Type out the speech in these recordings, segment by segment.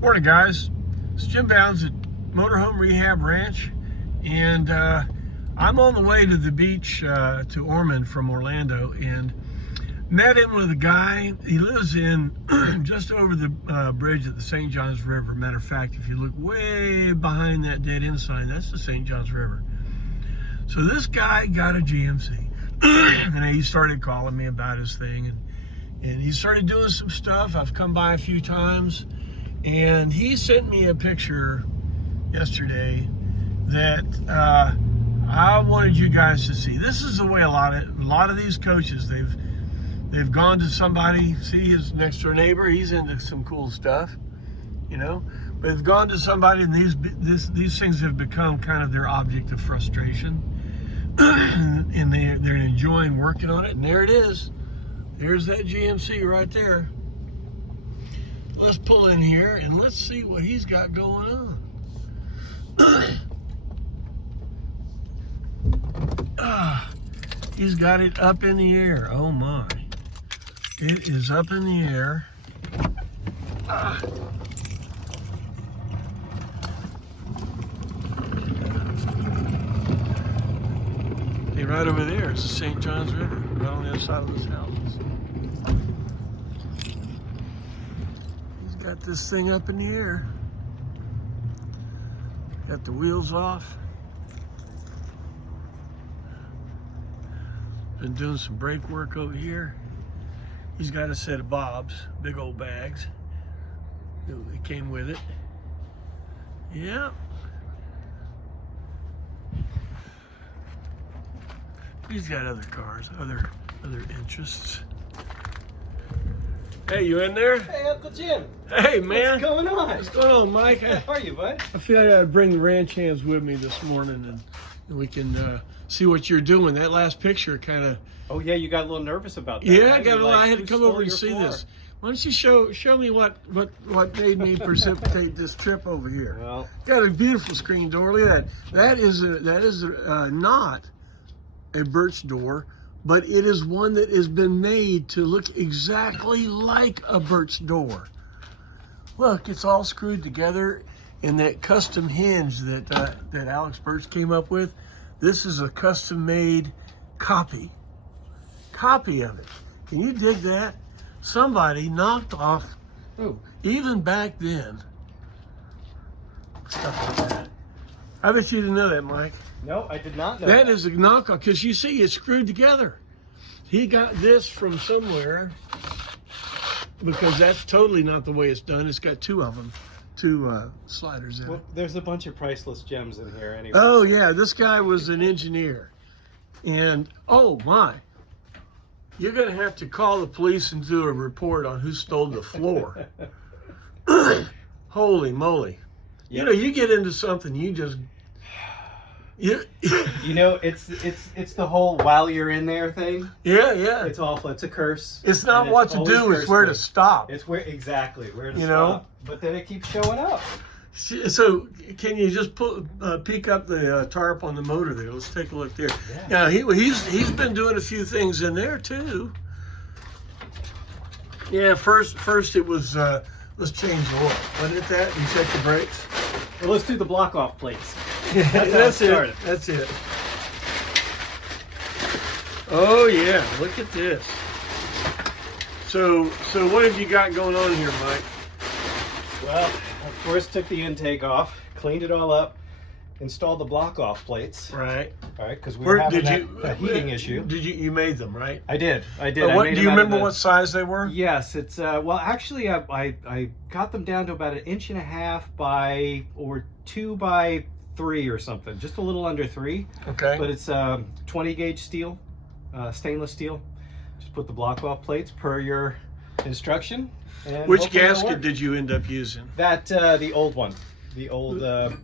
Morning, guys. It's Jim Bounds at Motorhome Rehab Ranch, and I'm on the way to the beach to Ormond from Orlando, and met in with a guy. He lives in just over the bridge at the St. Johns River. Matter of fact, if you look way behind that dead end sign, that's the St. Johns River. So this guy got a GMC, and he started calling me about his thing, and he started doing some stuff. I've come by a few times, and he sent me a picture yesterday that I wanted you guys to see. This is the way a lot of these coaches, they've gone to somebody. See his next door neighbor, he's into some cool stuff, you know. But they've gone to somebody, and these things have become kind of their object of frustration, and they're enjoying working on it. And there it is. There's that GMC right there. Let's pull in here and let's see what he's got going on. He's got it up in the air. Oh my. It is up in the air. Hey, right over there is the St. Johns River, right on the other side of this house. He's got this thing up in the air. Got the wheels off. Been doing some brake work over here. He's got a set of bobs, big old bags. It came with it. Yeah. He's got other cars, other interests. Hey, you in there? Hey, Uncle Jim. Hey, man. What's going on? What's going on, Mike? How are you, bud? I feel like I'd bring the ranch hands with me this morning, and we can see what you're doing. That last picture kind of... Oh, yeah, you got a little nervous about that. Yeah, right? I had to come over and see floor? this. Why don't you show me what made me precipitate this trip over here? Well, got a beautiful screen door. Look at that. That is not a birch door, but it is one that has been made to look exactly like a birch door. Look, it's all screwed together in that custom hinge that Alex Birch came up with. This is a custom-made copy of it. Can you dig that? Somebody knocked off, even back then, stuff like that. I bet you didn't know that, Mike. no, I did not know That is a knockoff, because you see it's screwed together. He got this from somewhere, because that's totally not the way it's done. It's got two of them, two sliders in it. Well, there's a bunch of priceless gems in here anyway. Oh yeah, this guy was an engineer. And oh my, you're gonna have to call the police and do a report on who stole the floor. Holy moly. Yep. You know, you get into something, you just... You know, it's the whole while you're in there thing. Yeah. It's awful. It's a curse. It's not what to do, it's where to stop. It's where to You stop. know? But then it keeps showing up. So can you just peek up the tarp on the motor there? Let's take a look there. Yeah. Now he's been doing a few things in there too. Yeah, first it was let's change the oil. Wasn't it that? And check the brakes. Well, let's do the block off plates. That's it. That's it. Oh yeah, look at this. So what have you got going on here, Mike? Well, of course, took the intake off, cleaned it all up, installed the block off plates. Right. All right, because we were having that heating issue. Did you made them, right? I did. Do you remember what size they were? Yes, it's well, actually, I got them down to about 1.5 inches by or 2 by 3 or something, just a little under 3. Okay. But it's 20 gauge steel, stainless steel. Just put the block off plates per your instruction. And which gasket did you end up using? That the old one, the old the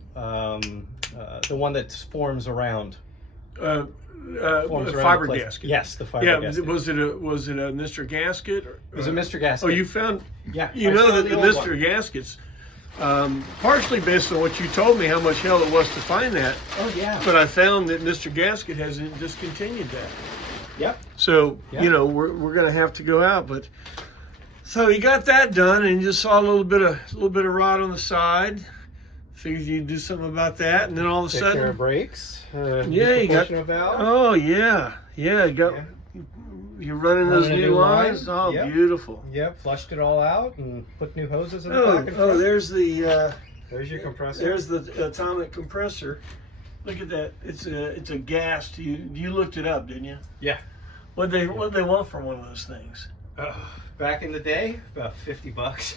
one that forms around. Fiber gasket. Yes, the fiber gasket. Yeah, was it a Mr. Gasket? It was a Mr. Gasket. Oh, you found? Yeah. You know that the Mr. Gaskets, partially based on what you told me, how much hell it was to find that. Oh yeah. But I found that Mr. Gasket has discontinued that. Yep. So you know we're gonna have to go out, but So he got that done, and you just saw a little bit of rot on the side. Figured you'd do something about that, and then all of a Take care sudden, of brakes. yeah, you got. Valve. Oh yeah, you got. Yeah. You're running those Running a new new lines. line. Oh, Yep. beautiful. Yep, flushed it all out and put new hoses in the back and Oh, front. there's the. There's your compressor. There's the atomic compressor. Look at that. It's a gas. You looked it up, didn't you? Yeah. What they want for one of those things? Back in the day, about $50.